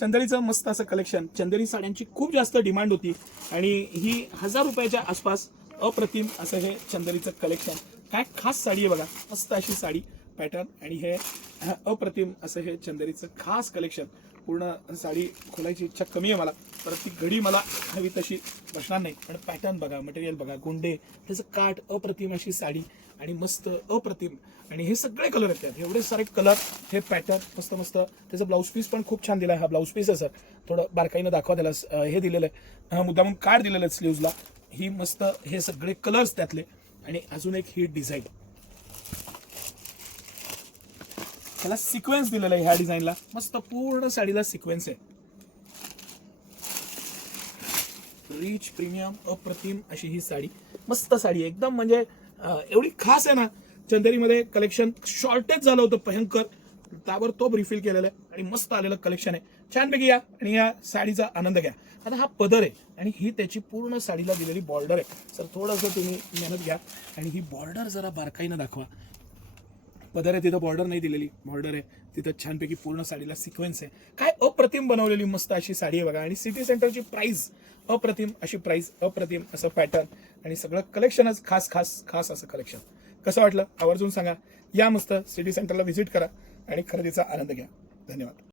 चंदेरीचं मस्त असं कलेक्शन. चंदेरी साड्यांची खूप जास्त डिमांड होती आणि ही 1000 रुपयाच्या आसपास अप्रतिम असं हे चंदेरीचं कलेक्शन. काय खास साडी आहे बघा, मस्त अशी साडी पॅटर्न आणि हे अप्रतिम असं हे चंदेरीचं खास कलेक्शन. पूर्ण साडी खोलायची इच्छा कमी आहे मला, परत ती घडी मला हवी तशी बसणार नाही. पण पॅटर्न बघा, मटेरियल बघा, गोंडे, त्याचं काठ, अप्रतिम अशी साडी आणि मस्त अप्रतिम. आणि हे सगळे कलर आहेत, एवढे सारे कलर, हे पॅटर्न मस्त मस्त. त्याचं ब्लाऊज पीस पण खूप छान दिला आहे. हा ब्लाऊज पीस आहे सर, थोडं बारकाईनं दाखवा त्याला. हे दिलेलं आहे, मुद्दामून कार्ड दिलेलं आहे स्लीव्जला. ही मस्त हे सगळे कलर्स त्यातले आणि अजून एक ही डिझाईन, त्याला सिक्वेन्स दिलेला आहे ह्या डिझाईनला. मस्त पूर्ण साडीला सिक्वेन्स आहे. रिच प्रीमियम अप्रतिम अशी ही साडी, मस्त साडी एकदम. म्हणजे एवढी खास आहे ना, चंदेरीमध्ये कलेक्शन शॉर्टेज झालं होतं भयंकर, ताबडतोब रिफिल केलेलं आहे आणि मस्त आलेलं कलेक्शन आहे. छानपैकी या आणि या साडीचा आनंद घ्या. आता हा पदर आहे आणि ही त्याची पूर्ण साडीला दिलेली बॉर्डर आहे. सर थोडंसं तुम्ही मेहनत घ्या आणि ही बॉर्डर जरा बारकाईनं दाखवा. पदर आहे तिथं बॉर्डर नाही दिलेली, बॉर्डर आहे तिथं छानपैकी पूर्ण साडीला सिक्वेन्स आहे. काय अप्रतिम बनवलेली मस्त अशी साडी आहे बघा. आणि सिटी सेंटरची प्राइस अप्रतिम अशी प्राइस, अप्रतिम असं पॅटर्न आणि सगळं कलेक्शनच खास खास खास असं कलेक्शन. कसं वाटलं आवर्जून सांगा. या मस्त सिटी सेंटरला व्हिजिट करा आणि खरेदीचा आनंद घ्या. धन्यवाद.